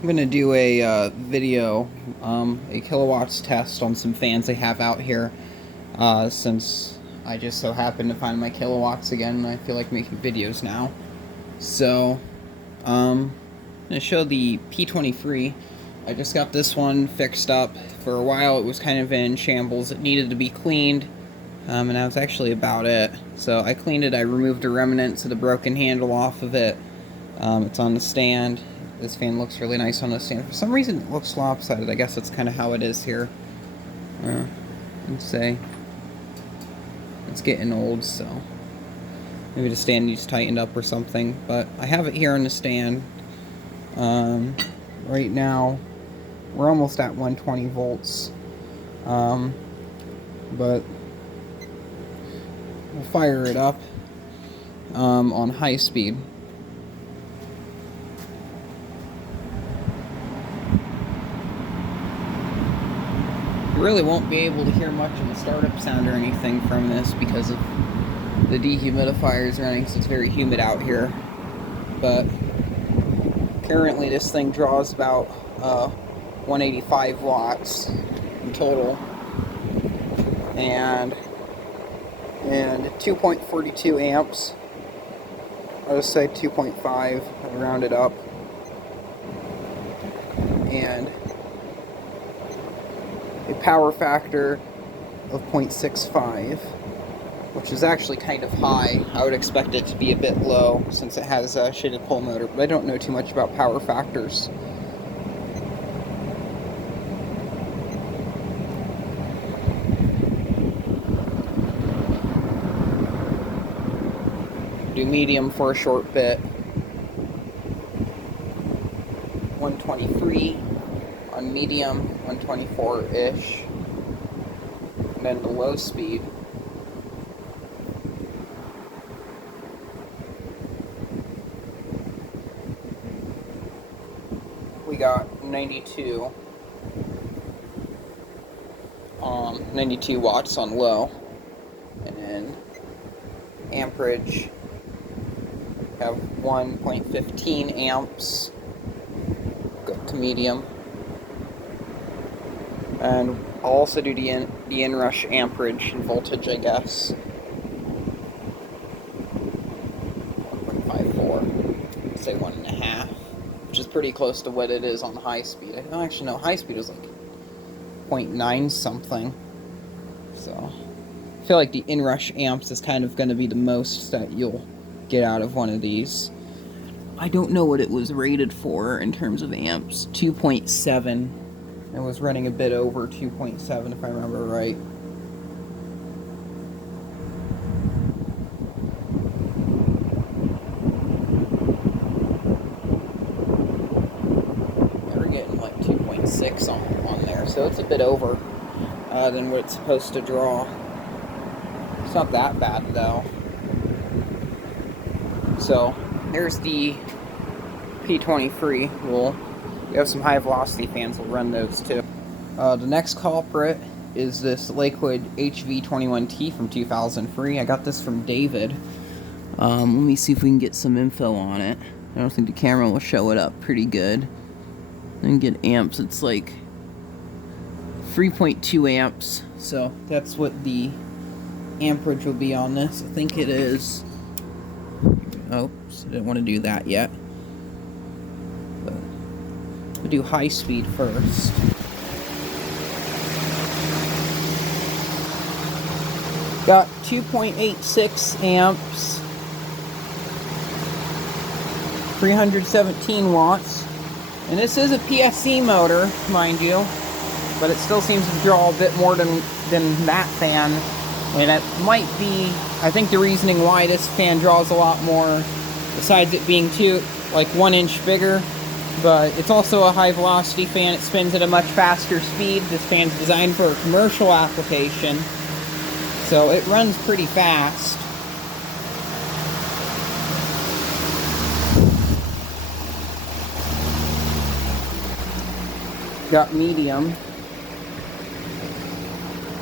I'm gonna do a video, a kilowatts test on some fans I have out here, since I just so happen to find my kilowatts again, and I feel like making videos now. So, I'm gonna show the P23. I just got this one fixed up. For a while, it was kind of in shambles. It needed to be cleaned, and that was actually about it. So I cleaned it. I removed the remnants of the broken handle off of it. It's on the stand. This fan looks really nice on the stand. For some reason, it looks lopsided. I guess that's kind of how it is here. Let's say it's getting old, so maybe the stand needs tightened up or something. But I have it here on the stand. Right now, we're almost at 120 volts. But we'll fire it up on high speed. You really won't be able to hear much of the startup sound or anything from this because of the dehumidifiers running, so it's very humid out here. But currently this thing draws about 185 watts in total, and 2.42 amps. I'll just say 2.5, I'll round it up, and a power factor of 0.65, which is actually kind of high. I would expect it to be a bit low since it has a shaded pole motor, but I don't know too much about power factors. Do medium for a short bit. 123 on medium, 124-ish. And then the low speed. We got 92. 92 watts on low. And then amperage, have 1.15 amps. Go to medium. And I'll also do the inrush amperage and voltage, I guess. 1.54, say 1.5, which is pretty close to what it is on high speed. I don't actually know, high speed is like 0.9 something. So I feel like the inrush amps is kind of going to be the most that you'll get out of one of these. I don't know what it was rated for in terms of amps. 2.7. It was running a bit over 2.7 if I remember right. We're getting like 2.6 on there, so it's a bit over than what it's supposed to draw. It's not that bad though. So here's the P23. We have some high velocity fans, we'll run those too. The next culprit is this Lakewood HV21T from 2003. I got this from David. Let me see if we can get some info on it. I don't think the camera will show it up pretty good. Then get amps, it's like 3.2 amps. So that's what the amperage will be on this. I think it is... Oops, I didn't want to do that yet. We'll do high speed first. Got 2.86 amps, 317 watts, and this is a PSC motor, mind you, but it still seems to draw a bit more than that fan, and it might be, I think the reasoning why this fan draws a lot more, besides it being 1 inch bigger, but it's also a high velocity fan. It spins at a much faster speed. This fan's designed for a commercial application, so it runs pretty fast. Got medium.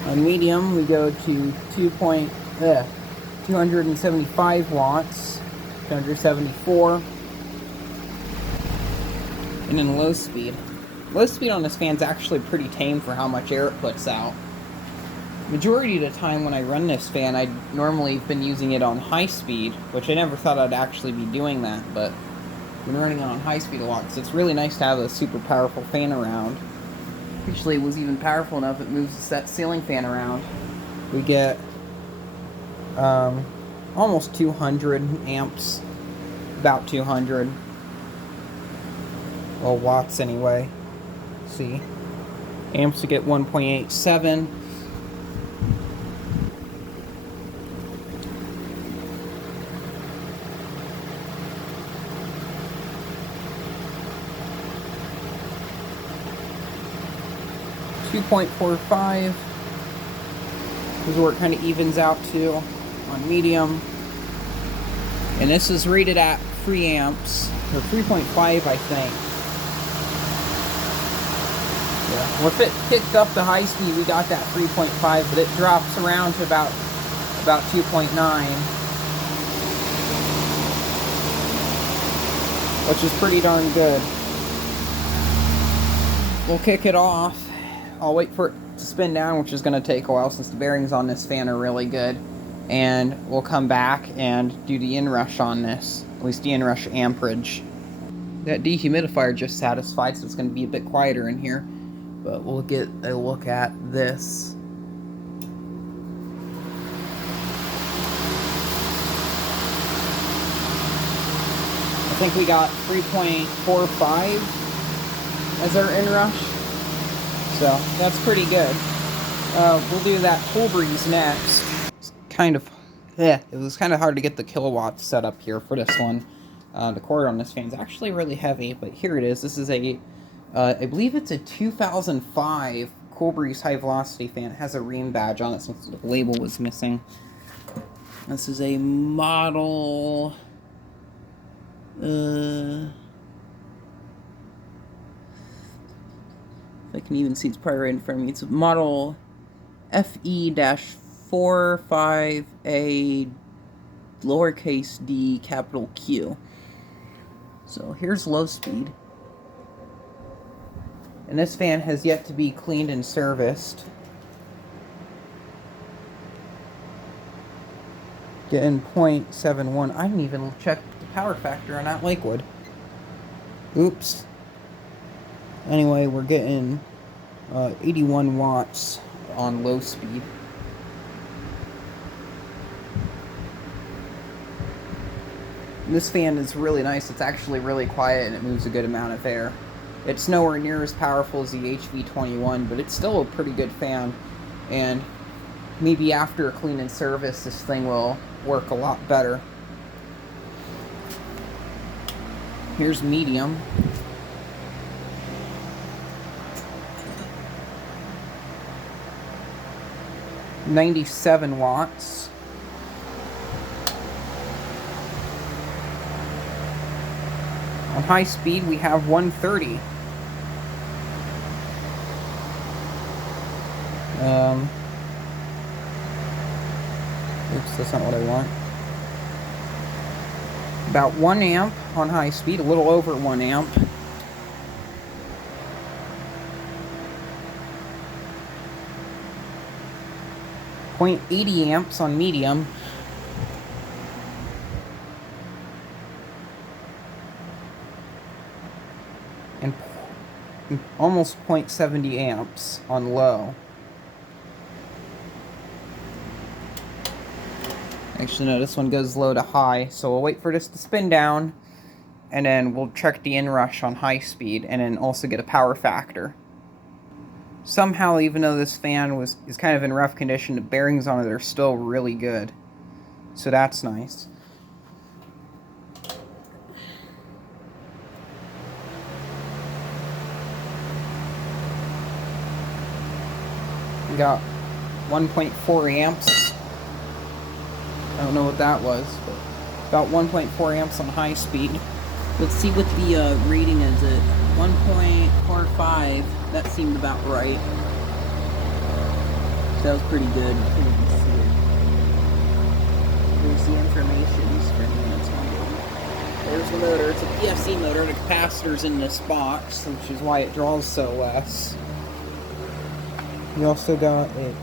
On medium, we go to 275 watts, 274. And in low speed. Low speed on this fan's actually pretty tame for how much air it puts out. Majority of the time when I run this fan, I'd normally been using it on high speed, which I never thought I'd actually be doing that, but I've been running it on high speed a lot, because it's really nice to have a super powerful fan around. Actually, it was even powerful enough it moves the set ceiling fan around. We get almost 200 amps, about 200. Well, watts anyway. See, amps to get 1.87. .45 is where it kind of evens out to on medium, and this is rated at 3 amps or 3.5, I think. Yeah, well, if it kicked up the high speed, we got that 3.5, but it drops around to about 2.9, which is pretty darn good. We'll kick it off. I'll wait for it to spin down, which is going to take a while since the bearings on this fan are really good. And we'll come back and do the inrush on this, at least the inrush amperage. That dehumidifier just satisfied, so it's going to be a bit quieter in here. But we'll get a look at this. I think we got 3.45 as our inrush. So that's pretty good. We'll do that Cool Breeze next. It was kind of hard to get the kilowatts set up here for this one. The cord on this fan is actually really heavy, but here it is. This is a, I believe it's a 2005 Cool Breeze high velocity fan. It has a Rheem badge on it since the label was missing. This is a model. I can even see it's probably right in front of me. It's a model FE-45A lowercase d capital Q. So here's low speed. And this fan has yet to be cleaned and serviced. Getting 0.71. I didn't even check the power factor on that Lakewood. Oops. Anyway, we're getting 81 watts on low speed. And this fan is really nice. It's actually really quiet and it moves a good amount of air. It's nowhere near as powerful as the HV21, but it's still a pretty good fan. And maybe after a clean and service, this thing will work a lot better. Here's medium. .97 watts. On high speed, we have 130. Oops, that's not what I want. About 1 amp on high speed, a little over 1 amp. .80 amps on medium. And almost 0.70 amps on low. Actually, no, this one goes low to high, so we'll wait for this to spin down, and then we'll check the inrush on high speed, and then also get a power factor. Somehow, even though this fan is kind of in rough condition, the bearings on it are still really good. So that's nice. We got 1.4 amps. I don't know what that was, but about 1.4 amps on high speed. Let's see what the rating is at 1.45. That seemed about right. That was pretty good. Here's the information. There's the motor. It's a PFC motor. The capacitor's in this box, which is why it draws so less. You also got a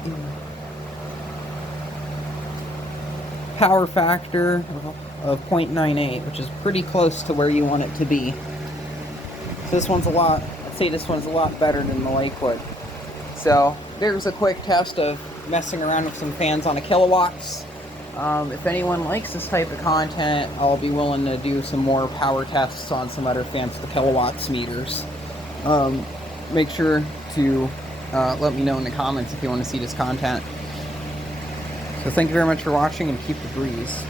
power factor of 0.98, which is pretty close to where you want it to be. So this one's I'd say this one's a lot better than the Lakewood. So there's a quick test of messing around with some fans on a kilowatts. If anyone likes this type of content, I'll be willing to do some more power tests on some other fans with the kilowatts meters. Make sure to let me know in the comments if you want to see this content. So thank you very much for watching, and keep the breeze.